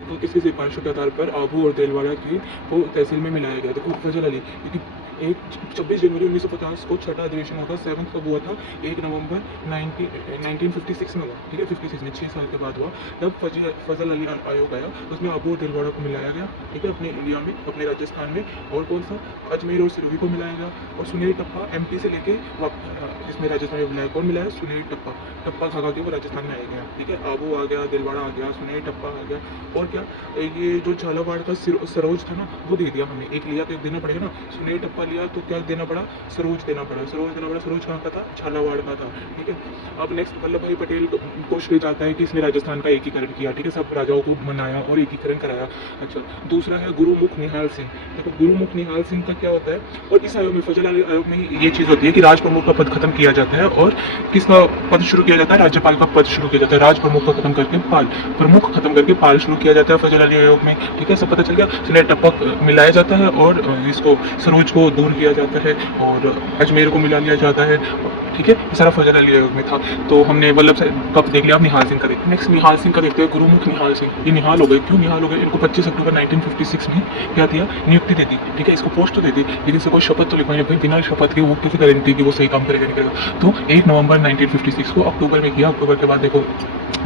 तो किसी सिफारिशों के आधार पर आबू और देलवाड़ा की को तहसील में मिलाया गया। देखो फजल अली, क्योंकि एक 26 जनवरी 1950 को छठा अधिवेशन होगा, 7th कब हुआ था, 1 नवंबर 1956 में हुआ, ठीक है, 56 में 6 साल के बाद हुआ। तब फजल अली आयोग आया, उसमें आबू और दिलवाड़ा को मिलाया गया, ठीक है, अपने इंडिया में, अपने राजस्थान में। और कौन सा, अजमेर और सिरोही को मिलाया गया। और सुनेरी टप्पा एमपी से लेके इसमें राजस्थान में मिलाया, कौन मिलाया, सुनेरी टप्पा, टप्पा खा के वो राजस्थान में आ गया, ठीक है। आबू आ गया, दिलवाड़ा आ गया, सुनेरी टप्पा आ गया। और क्या, ये जो झालावाड़ का सरोज था ना, वो दे दिया हमें, एक लिया तो एक देना पड़ेगा ना। सुनेरी टप्पा लिया तो क्या देना पड़ा, सरोज देना पड़ा, सरोज देना पड़ा। सरोज कहाँ का था, झालावाड़ का था, ठीक है। अब नेक्स्ट वल्लभ भाई पटेल को श्रेय जाता है कि इसने राजस्थान का एकीकरण किया, ठीक है, सब राजाओं को मनाया और एकीकरण कराया। अच्छा, दूसरा है गुरुमुख निहाल सिंह। देखो गुरुमुख निहाल सिंह का क्या होता है, और इस आयोग में, फजल अली आयोग में ये चीज़ होती है कि राज प्रमुख का पद खत्म किया जाता है और किसका पद शुरू किया जाता है, राज्यपाल का पद शुरू किया जाता है। राज प्रमुख का खत्म करके पाल प्रमुख खत्म करके पाल शुरू किया जाता है फजल अली आयोग में, ठीक है, सब पता चल गया। सुनेरी टप्पा मिलाया जाता है और इसको सरोज को दूर किया जाता है और अजमेर को मिला लिया जाता है, ठीक है। ये सारा फजल अली आयोग में था। तो हमने वल्लभ कब देख लिया, अब निहाल सिंह का देखते हैं। नेक्स्ट निहाल सिंह का देखते हैं, गुरुमुख निहाल सिंह। ये निहाल हो गए, क्यों निहाल हो गए, इनको 25 अक्टूबर 1956 में क्या दिया, नियुक्ति दे दी, ठीक है। इसको पोस्ट तो दे दी, लेकिन इससे कोई शपथ तो लिखवाई भाई, बिना शपथ के वो कैसे गारंटी कि वो सही काम करेगा नहीं करेगा। तो 1 नवंबर 1956 को अक्टूबर में किया, अक्टूबर के बाद देखो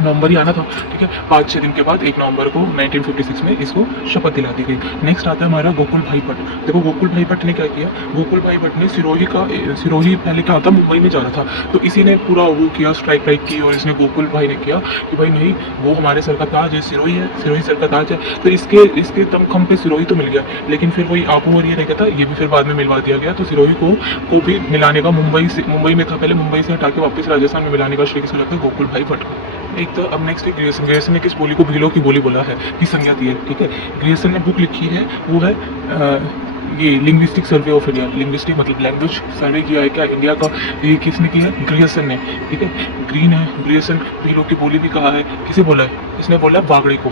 नवंबर ही आना था, ठीक है, 5-6 दिन के बाद 1 नवंबर को 1956 में इसको शपथ दिला दी गई। नेक्स्ट आता है हमारा गोकुल भाई भट्ट। देखो गोकुल भाई भट्ट ने क्या किया, गोकुल भाई भट्ट ने सिरोही पहले क्या था, मुंबई में जा रहा था, तो इसी ने पूरा वो किया, स्ट्राइक वाइक की, और इसने गोकुल भाई ने किया कि भाई नहीं, वो हमारे सर का ताज है, सिरोही है, सिरोही सर का ताज है। तो इसके दमखम पे सिरोही तो मिल गया, लेकिन फिर वही आबू और ये रह गया था, ये भी फिर बाद में मिलवा दिया गया। तो सिरोही को भी मिलाने का, मुंबई में था पहले, मुंबई से हटा के वापस राजस्थान में मिलाने का श्रेय किसको लगता है, गोकुल भाई भट्ट को। एक तो अब नेक्स्ट है ग्रियर्सन। ग्रियर्सन ने किस बोली को भीलों की बोली बोला है, की संज्ञा दी है, ठीक है। ग्रियर्सन ने बुक लिखी है, वो है ये linguistic survey of India. Linguistic मतलब लैंग्वेज सर्वे किया है क्या इंडिया का, ये किसने किया है, ग्रियर्सन ने, ठीक है। ग्रीन है ग्रियर्सन, भीलों की बोली भी कहा है, किसे बोला है, इसने बोला है बागड़ी को।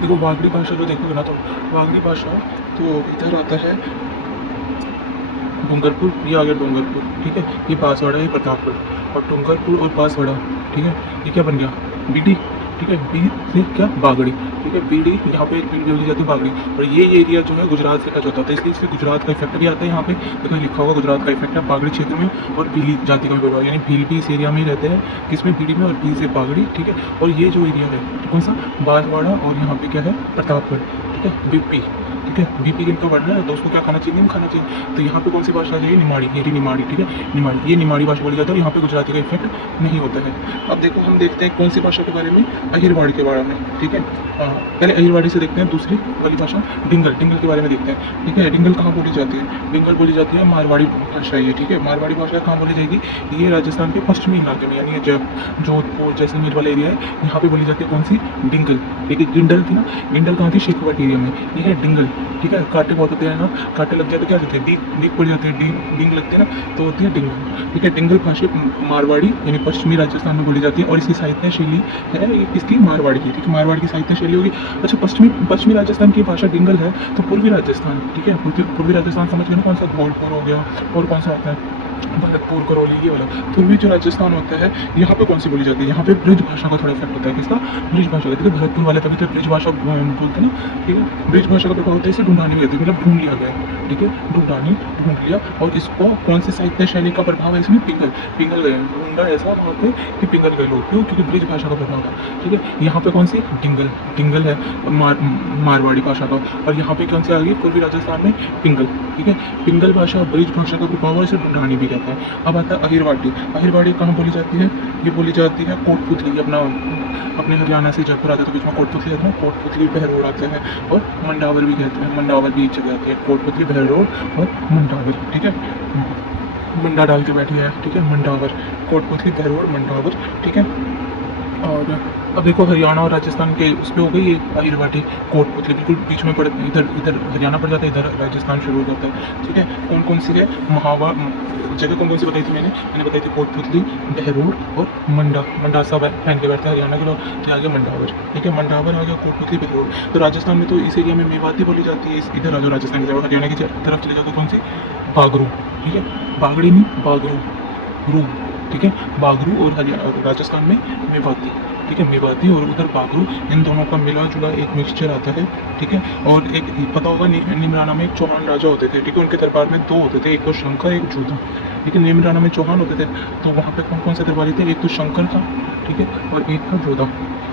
देखो बागड़ी भाषा जो देखोगे ना, तो बागड़ी भाषा तो इधर आता है डूंगरपुर, ये आ गया डूंगरपुर, ठीक है, ये बांसवाड़ा, ये प्रतापगढ़, और डूंगरपुर और बांसवाड़ा, ठीक है, ये क्या बन गया, बीडी, ठीक है, बी से क्या, बागड़ी, ठीक है, बीडी, यहाँ पे एक बीडी बोली जाती है, बागड़ी। और ये एरिया जो है गुजरात से टच होता है, इसलिए इससे गुजरात का इफेक्ट भी आता है। यहाँ पे देखो लिखा होगा गुजरात का इफेक्ट है बागड़ी क्षेत्र में, और भीली जाति का भी प्रभाव, यानी भील भी इस एरिया में ही रहते हैं, किसमें, बीडी में, और भी से बागड़ी, ठीक है। और ये जो एरिया है कौन सा, बांसवाड़ा, और यहाँ पे क्या है, प्रतापगढ़, ठीक है, बीपी, ठीक है, बीपी किनको बढ़ना है, तो उसको क्या खाना चाहिए, नीम खाना चाहिए। तो यहाँ पे कौन सी भाषा आ जाएगी, निमाड़ी, ये निमाड़ी, ठीक है, निमाड़ी, ये निमाड़ी भाषा बोली जाती है, और यहाँ पे गुजराती का इफेक्ट नहीं होता है। अब देखो हम देखते हैं कौन सी भाषा के बारे में, अहिरवाड़ी के बारे में, ठीक है। पहले अहिरवाड़ी से देखते हैं, दूसरी वाली भाषा डिंगल, डिंगल के बारे में देखते हैं, ठीक है। डिंगल कहाँ बोली जाती है, डिंगल बोली जाती है मारवाड़ी भाषा, ये, ठीक है। मारवाड़ी भाषा कहाँ बोली जाएगी, ये राजस्थान के पश्चिमी इलाके में, यानी जोधपुर जैसलमेर वाला एरिया है, यहाँ पे बोली जाती है कौन सी, डिंगल। एक गिंडल थी ना, गिंडल कहाँ थी, शेखवाट एरिया में, ये है डिंगल, ठीक है। कांटे बहुत होते हैं ना, कांटे लग जाते तो क्या होते हैं, डीग पड़ जाते हैं, डींग लगते हैं ना, तो होती है डिंगल, ठीक है। डिंगल भाषा मारवाड़ी यानी पश्चिमी राजस्थान में बोली जाती है, और इसकी साहित्य शैली है इसकी मारवाड़ी की, ठीक है, मारवाड़ी की साहित्य शैली होगी। अच्छा, पश्चिमी राजस्थान की भाषा डिंगल है, तो पूर्वी राजस्थान, ठीक है, पूर्वी राजस्थान समझ गए ना, कौन सा, धौलपुर हो गया, और कौन सा आता है, भरतपुर, करौली, ये वाला। पूर्वी जो राजस्थान होता है, यहाँ पे कौन सी बोली जाती है, यहाँ पे ब्रिज भाषा का थोड़ा इफेक्ट होता है, किसका, ब्रिज भाषा का, ठीक है। भरतपुर वाले तभी तो ब्रिज भाषा बोलते हैं ना, ठीक है। ब्रिज भाषा का प्रभाव होता है, इसे ढूंढानी में होती है, मतलब ढूंढ लिया गया है, ठीक है, ढूंढ लिया। और इसको कौन सी साहित्य शैली का प्रभाव है इसमें, पिंगल गए, ढूंढा ऐसा वहाँ पे कि पिंगल गए लोग, क्यों, क्योंकि ब्रिज भाषा का प्रभाव है, ठीक है। यहाँ पे कौन सी, डिंगल है मारवाड़ी भाषा का, और यहाँ पे कौन सी आ गई, पूर्वी राजस्थान में पिंगल, ठीक है। पिंगल भाषा ब्रिज भाषा का प्रभाव है, इसे ढूंढानी भी कहता है। अब आता है अहिरवाड़ी। अहिरवाड़ी कहाँ बोली जाती है, ये बोली जाती है कोटपुतली, अपने हरियाणा से जयपुर आते तो बीच में कोटपुतली आते हैं, कोटपुतली बहरोड आते हैं, और मंडावर भी कहते हैं, मंडावर भी एक जगह आती है, कोटपुतली बहरोड और मंडावर, ठीक है। मंडा डाल के बैठी है, ठीक है, मंडावर, कोटपुतली बहरोड मंडावर, ठीक है। और अब देखो हरियाणा और राजस्थान के उस पर हो गई ये अहिरवाड़ी, कोटपुतली बिल्कुल बीच में पड़, इधर इधर हरियाणा पड़ जाता है, इधर राजस्थान शुरू हो जाता है, ठीक है। कौन कौन सी है, जगह कौन कौन सी बताई थी मैंने बताई थी, कोटपुतली, बहरोड और मंडा सब पहन के बैठते हैं हरियाणा के लोग, तो आ गया मंडावर, ठीक है, मंडावर आ गया, कोटपुतली, बहरोड। तो राजस्थान में तो इस एरिया में मेवाती बोली जाती है, इधर आ जाओ राजस्थान की तरफ, हरियाणा की तरफ चले जाओ तो कौन सी, बागरू, ठीक है, बागड़ी नहीं, बागरू, ठीक है, बागरू, और हरियाणा, राजस्थान में मेवाती, ठीक है, मेवाती और उधर बागरू, इन दोनों का मिला जुला एक मिक्सचर आता है, ठीक है। और एक पता होगा नीमराना में एक चौहान राजा होते थे, ठीक है, उनके दरबार में दो होते थे, एक तो शंकर एक जोधा। लेकिन नीमराना में चौहान होते थे, तो वहाँ पे कौन कौन से दरबारी थे, एक तो शंकर था, ठीक है, और एक था जोधा,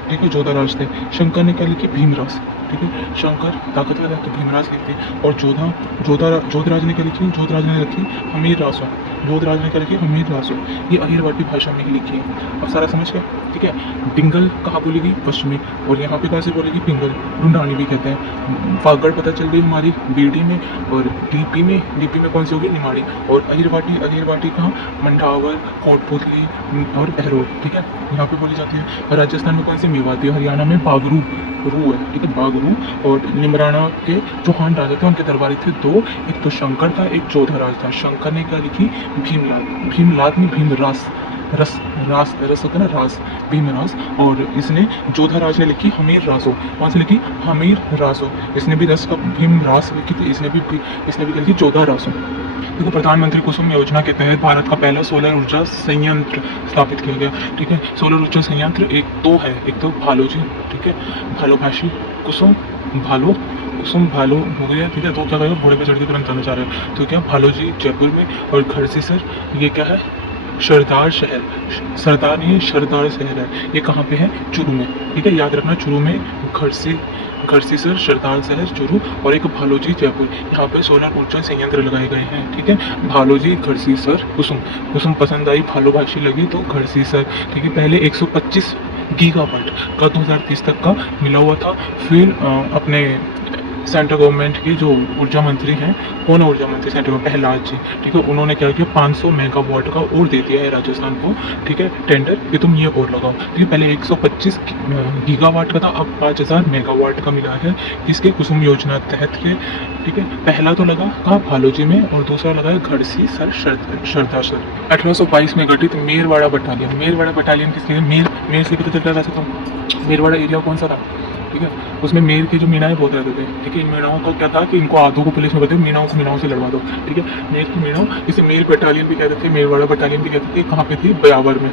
ठीक है, जोधा राज थे। शंकर ने क्या लिखी, भीमरास, ठीक है, शंकर ताकतवर है तो भीमरास लिखते। और जोधा जोधा जोधराज ने क्या लिखी, जोधराज ने लिखी हमीर रासो, जोधराज ने क्या लिखी, हमीर रासो। ये अहिरवाटी भाषा में ही लिखी है। अब सारा समझ गया, ठीक है। डिंगल कहाँ बोलेगी, पश्चिमी, और यहाँ पे कहाँ से बोलेगी, पिंगल, ढूंढानी भी कहते हैं। फागड़ पता चल गई हमारी बीडी में, और डीपी में कौन सी होगी, निमाड़ी। और अहिरवाटी कहाँ, मंडावर, कोटपुतली और बहरोड, ठीक है, यहाँ पे बोली जाती है। राजस्थान में कौन सी, मेवाती। हरियाणा में बागरू रू है, ठीक है, बागरू। और निमराना के चौहान राजा थे, उनके दरबारी थे दो, एक तो शंकर था, एक जोधा राज था। शंकर ने क्या लिखी, भीमलाद में भीमरास, रस होता है ना, रास, भीमरास। और इसने जोधा राज ने लिखी हमीर रासो, कौन सी लिखी, हमीर रासो। इसने भी रस का भीमरास लिखी थी, इसने भी लिखी जोधा रासो। देखो, प्रधानमंत्री कुसुम योजना के तहत भारत का पहला सोलर ऊर्जा संयंत्र स्थापित किया गया, ठीक है। सोलर ऊर्जा संयंत्र एक तो भालोजी, ठीक है, भालोभाषी, कुसुम भालो हो गया, ठीक है। तो क्या करेगा, घोड़े पे चढ़ के तुरंत जाना चाह रहा है, तो क्या, भालोजी जयपुर में। और घड़सीसर, ये क्या है, सरदार शहर, सरदार नहीं, सरदार शहर है, ये कहाँ पे है, चूरू में, ठीक है, याद रखना, चूरू में घड़सीसर, सरदार शहर चूरू, और एक भालोजी जयपुर। यहाँ पे सोलर ऊर्जा संयंत्र लगाए गए हैं, ठीक है। भालोजी, घड़सीसर, कुसुम पसंद आई, भालोभाषी लगी तो घड़सीसर, ठीक है। पहले 125 गीगावाट का 2030 तक का मिला हुआ था। फिर अपने सेंट्रल गवर्नमेंट के जो ऊर्जा मंत्री हैं, कौन है ऊर्जा मंत्री सेंट्रल में, प्रहलाद जी, ठीक है, उन्होंने क्या किया, 500 मेगावाट का और दे दिया है राजस्थान को, ठीक है, टेंडर कि तुम ये और लगाओ, ठीक है। पहले 125 गीगावाट का था, अब 5000 मेगावाट का मिला है, किसके, कुसुम योजना तहत के, ठीक है। पहला तो लगा कहाँ, भालोजी में, और दूसरा लगा है घड़सीसर, सरदासर। 1822 में गठित मेरवाड़ा बटालियन किसके, मेर से पता चलता है वैसे तो मेरवाड़ा एरिया कौन सा था, ठीक है। उसमें मेर के जो मीणाएं बहुत रहते थे, ठीक है। इन मीणाओं का क्या था कि इनको आधों को पुलिस में बताते, मीणाओं से लड़वा दो, ठीक है। मेर की मीणाओं, इसे मेर बटालियन भी कहते थे, मेरवाड़ा बटालियन भी कहते थे। कहाँ पे थी, ब्यावर में।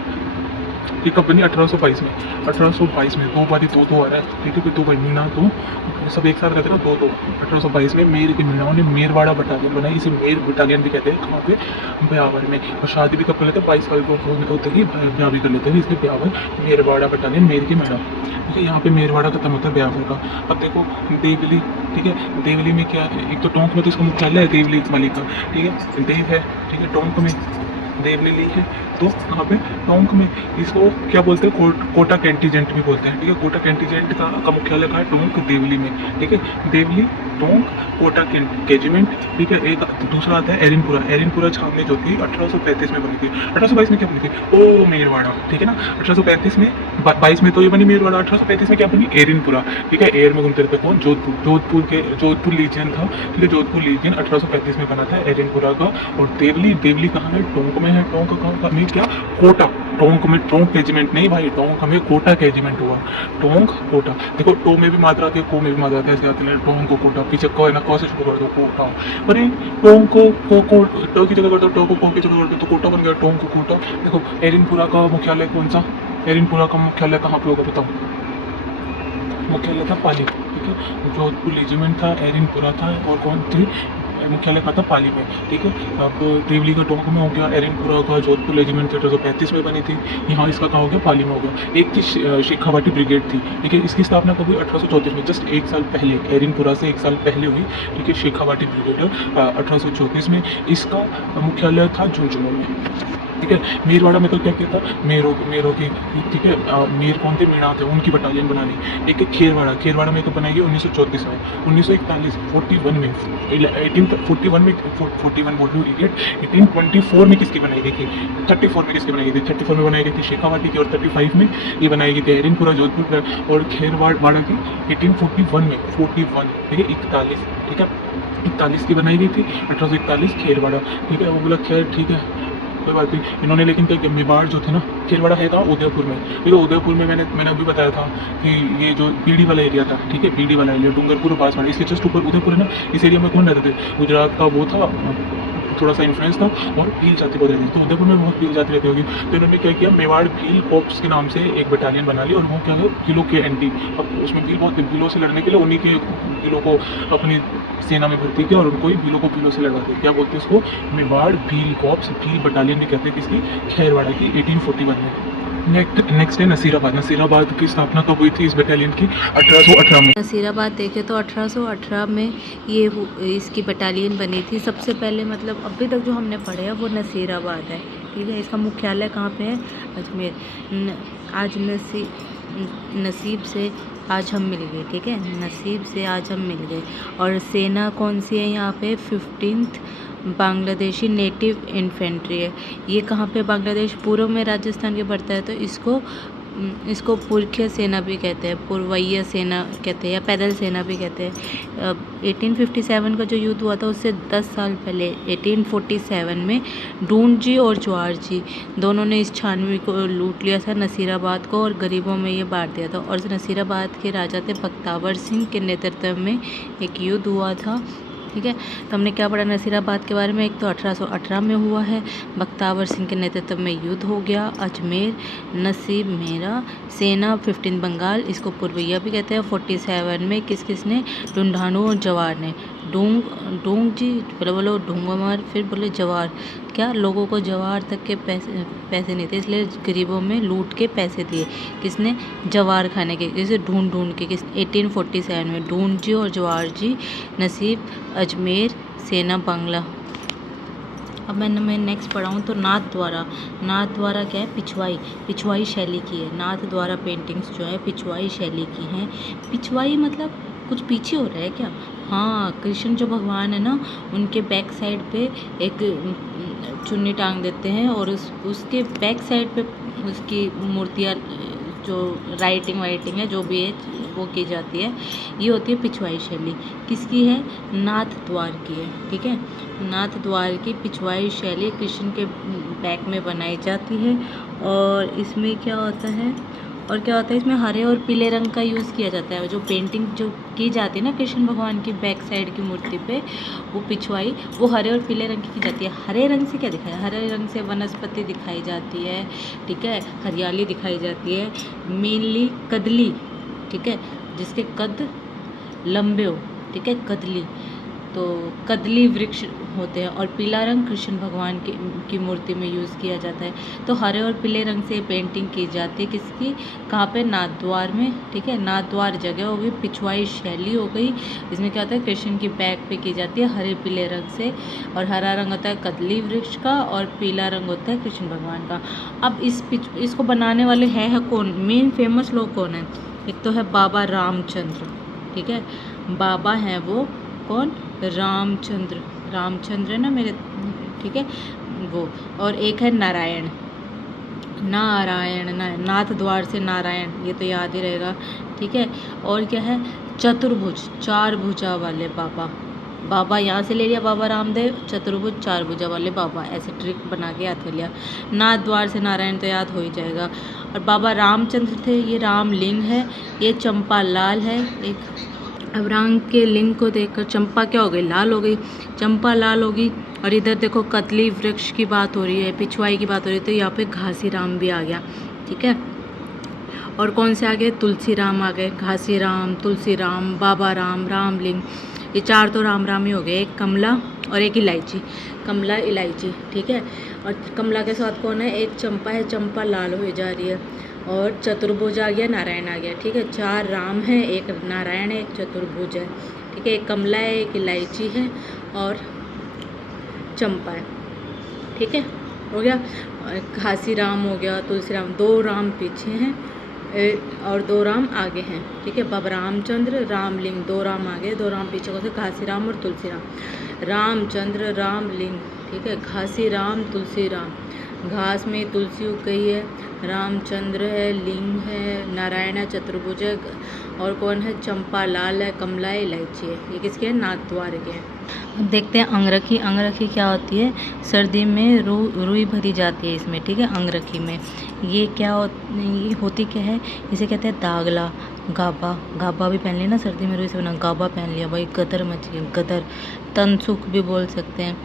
ये कब बनी, 1822 में, दो बारी दो आ रहा है, ठीक है। फिर दो भाई मीणा तो सब एक साथ रहते ना, दो 1822 में मेर की मीणाओं ने मेरवाड़ा बटालियन बनाई, इसे मेर बटालियन भी कहते हैं। कहाँ पे, ब्यावर में। और शादी भी कब कर लेते हैं, 22 साल को होते ही ब्याह भी कर लेते हैं, इसलिए ब्यावर, मेरवाड़ा बटालियन, मेर की मीणा, ठीक है। यहाँ पे मेरवाड़ा खत्म होता है ब्यावर का। अब देखो देवली, ठीक है, देवली में क्या है, एक तो टोंक में तो इसका मुख्यालय है देवली मलिक का, ठीक है, देव है, ठीक है। टोंक में देवली ली है, तो यहाँ पे टोंक में इसको क्या बोलते हैं, कोटा कैंटीजेंट भी बोलते हैं, ठीक है। कोटा कैंटीजेंट का मुख्यालय कहाँ है, टोंक देवली में, ठीक है। देवली, टोंक, कोटा कैंटीजेंट, ठीक है। एक दूसरा आता है एरिनपुरा छावनी, जो थी 1835 में बनी थी। 1822 में क्या बनी थी, ओ मेरवाड़ा, ठीक है ना। 1835 में, 22 में तो ये बनी मेरवाड़ा, 1835 में क्या बनी, एरिनपुरा, ठीक है। एयर में घूमते रहते कौन, जोधपुर लीजियन था, ठीक है। जोधपुर लीजियन 1835 में बना था एरिनपुरा का। और देवली कहाँ है, टोंक में है। टोंक का में क्या, कोटा, टोंक में, टोंक रेजिमेंट नहीं भाई, टोंक में कोटा रेजिमेंट हुआ, टोंक कोटा। देखो, टो में भी मात्रा आती है, को में भी मात्रा आती है, ऐसे आते हैं, टोंक को कोटा, पीछे को है ना, को से शुरू कर दो, कोटा। अरे टोंक को टो की जगह कर दो, टो को की जगह कर दो, तो कोटा बन गया, टोंक को कोटा। देखो, एरिनपुरा का मुख्यालय कौन सा, एरिनपुरा का मुख्यालय कहाँ पे होगा बताओ, मुख्यालय था पाली, ठीक है। जोधपुर रेजिमेंट था, एरिनपुरा था, और कौन थी, मुख्यालय का था पाली में, ठीक है। अब देवली का टोंक में हो गया, एरिनपुरा का जोधपुर रेजिमेंट 1835 में बनी थी, यहाँ इसका कहाँ हो गया, पाली में हो गया। एक थी शेखावाटी ब्रिगेड थी, ठीक है। इसकी स्थापना कब हुई, 1834 में, जस्ट एक साल पहले, एरिनपुरा से एक साल पहले हुई, ठीक है। शेखावाटी ब्रिगेड 1834 में, इसका मुख्यालय था झुंझुनू में, ठीक है। मेरवाड़ा में तो क्या था, मेरों की, ठीक है। मेर कौन थे, मीणा थे, उनकी बटालियन बनानी। एक खेरवाड़ा में कब बनाई गई, 1934 में, 1941, 41 में, 1824 में किसकी बनाई गई थी, 34 में किसकी बनाई गई थी, 34 में बनाई गई थी शेखावाटी की, और 35 में ये बनाई गई थी एरिनपुरा जोधपुर। और खेरवाड़ा की 1841 में, 41, ठीक है, 41, ठीक है, 41 की बनाई गई थी, 1841 खेरवाड़ा, ठीक है। वो बोला खैर ठीक है, कोई बात नहीं। इन्होंने लेकिन क्या, मेवाड़ जो थे ना, खेरवाड़ा है कहाँ, उदयपुर में, ठीक है। उदयपुर में मैंने अभी बताया था कि ये जो बीडी वाला एरिया था, ठीक है, बीडी वाला एरिया, डूंगरपुर और बांसवाड़ा, इसके जस्ट ऊपर उदयपुर है ना, इस एरिया में कौन रहते थे, गुजरात का वो था, थोड़ा सा इन्फ्लुएंस था, और भील जाति बहुत रहती थी, तो उदयपुर में बहुत भील जाति रहती होगी। तो इन्होंने क्या किया, मेवाड़ भील कॉर्प्स के नाम से एक बटालियन बना ली, और वो क्या है, भीलों के एंटी, अब उसमें भील बहुत भीलों से लड़ने के लिए उन्हीं के भीलों को अपनी सेना में भर्ती किया, और उनको ही भीलों को भीलों से लड़वाते। क्या बोलते हैं इसको, मेवाड़ भील कॉर्प्स, भील बटालियन भी कहते हैं किसकी, खैरवाड़ा की, 1841 में। नेक्स्ट है नसीराबाद। नसीराबाद की स्थापना कब हुई थी इस बटालियन की, 1818 में। नसीराबाद देखें तो 1818 में इसकी बटालियन बनी थी। सबसे पहले मतलब अभी तक जो हमने पढ़े है वो नसीराबाद है, ठीक है। इसका मुख्यालय कहाँ पे है, अजमेर। आज नसीब से आज हम मिल गए, ठीक है, नसीब से आज हम मिल गए। और सेना कौन सी है यहाँ पे, 15th बांग्लादेशी नेटिव इन्फेंट्री है। ये कहाँ पे, बांग्लादेश पूर्व में राजस्थान के पड़ता है, तो इसको पुरखिया सेना भी कहते हैं, पुरवैया सेना कहते हैं, या पैदल सेना भी कहते हैं। 1857 का जो युद्ध हुआ था उससे 10 साल पहले 1847 में ढूंढ जी और जवार जी दोनों ने इस छानवी को लूट लिया था, नसीराबाद को, और गरीबों में ये बांट दिया था। और नसीराबाद के राजा थे बख्तावर सिंह के नेतृत्व में एक युद्ध हुआ था, ठीक है। तो हमने क्या पढ़ा नसीराबाद के बारे में, एक तो 1818 में हुआ है, बख्तावर सिंह के नेतृत्व में युद्ध हो गया। अजमेर, नसीब मेरा, सेना 15 बंगाल, इसको पुरवैया भी कहते हैं। 47 में किसने, ढूंढानू और जवार ने, ढूंढ जी पहले बोलो ढूंगमार, फिर बोले जवार। क्या, लोगों को जवार तक के पैसे नहीं थे, इसलिए गरीबों में लूट के पैसे दिए। किसने, जवार खाने के, जैसे ढूंढ के, किस 1847 में ढूंढ जी और जवार जी, नसीब, अजमेर, सेना, बांग्ला। अब मैं नेक्स्ट पढ़ाऊँ तो नाथ द्वारा क्या है, पिछवाई शैली की है। नाथ द्वारा पेंटिंग्स जो है पिछवाई शैली की हैं। पिछवाई मतलब कुछ पीछे हो रहा है क्या, हाँ, कृष्ण जो भगवान है ना, उनके बैक साइड पे एक चुन्नी टांग देते हैं, और उसके बैक साइड पे उसकी मूर्तियाँ जो राइटिंग है जो भी है वो की जाती है। ये होती है पिछवाई शैली। किसकी है, नाथ द्वार की है, ठीक है। नाथ द्वार की पिछवाई शैली कृष्ण के बैक में बनाई जाती है। और इसमें क्या होता है, इसमें हरे और पीले रंग का यूज़ किया जाता है। जो पेंटिंग जो की जाती है ना कृष्ण भगवान की बैक साइड की मूर्ति पे, वो पिछवाई वो हरे और पीले रंग की जाती है। हरे रंग से क्या दिखाया, हरे रंग से वनस्पति दिखाई जाती है, ठीक है, हरियाली दिखाई जाती है। मेनली कदली, ठीक है, जिसके कद लंबे हो, ठीक है, कदली, तो कदली वृक्ष होते हैं। और पीला रंग कृष्ण भगवान की मूर्ति में यूज़ किया जाता है। तो हरे और पीले रंग से पेंटिंग की जाती है। किसकी, कहाँ पे, नाथ द्वार में, ठीक है। नाथ द्वार जगह हो गई, पिछवाई शैली हो गई। इसमें क्या होता है, कृष्ण की बैक पे की जाती है हरे पीले रंग से, और हरा रंग होता है कदली वृक्ष का, और पीला रंग होता है कृष्ण भगवान का। अब इसको बनाने वाले है कौन, मेन फेमस लोग कौन है, एक तो है बाबा रामचंद्र, ठीक है, बाबा हैं वो कौन, रामचंद्र है ना मेरे, ठीक है, वो। और एक है नारायण, नाथ द्वार से नारायण, ये तो याद ही रहेगा, ठीक है। और क्या है, चतुर्भुज, 4 भुजा वाले बाबा यहाँ से ले लिया, बाबा रामदेव, चतुर्भुज 4 भुजा वाले बाबा, ऐसे ट्रिक बना के याद कर लिया। नाथ द्वार से नारायण तो याद हो ही जाएगा। और बाबा रामचंद्र थे, ये रामलिंग है, ये चंपा लाल है। एक अब राम के लिंग को देखकर चंपा क्या हो गई, लाल हो गई, चंपा लाल होगी। और इधर देखो कदली वृक्ष की बात हो रही है, पिछवाई की बात हो रही है, तो यहाँ पे घासी राम भी आ गया, ठीक है। और कौन से आ गए, तुलसी राम आ गए, घासी राम, तुलसी राम, बाबा राम, रामलिंग, ये 4 तो राम ही हो गए। एक कमला और एक इलायची, कमला इलायची, ठीक है। और कमला के साथ कौन है, एक चंपा है, चंपा लाल हो जा रही है। और चतुर्भुज आ गया, नारायण आ गया, ठीक है। 4 राम है, एक नारायण है, एक चतुर्भुज है, ठीक है। एक कमला है, एक इलायची है, और चंपा है, ठीक है, हो गया। घासी राम हो गया, तुलसी राम, 2 राम पीछे हैं और 2 राम आगे हैं, ठीक है। बाबा रामचंद्र, रामलिंग, 2 राम आगे, 2 राम पीछे, कौन से, घासी राम और तुलसी राम। रामचंद्र, रामलिंग, ठीक है, घासी राम, तुलसी राम, घास में तुलसी उग गई है, रामचंद्र है, लिंग है, नारायण है, चतुर्भुज है, और कौन है, चंपा लाल है, कमला है, इलायची है। ये किसके हैं, नाथ द्वार के हैं। अब देखते हैं अंगरखी। अंगरखी क्या होती है, सर्दी में रुई भरी जाती है इसमें, ठीक है, अंगरखी में। ये ये होती क्या है, इसे कहते हैं दागला, गाबा भी पहन लिया ना, सर्दी में रुई से बना गाबा पहन लिया भाई, गदर मच गई, गदर, तनसुख भी बोल सकते हैं।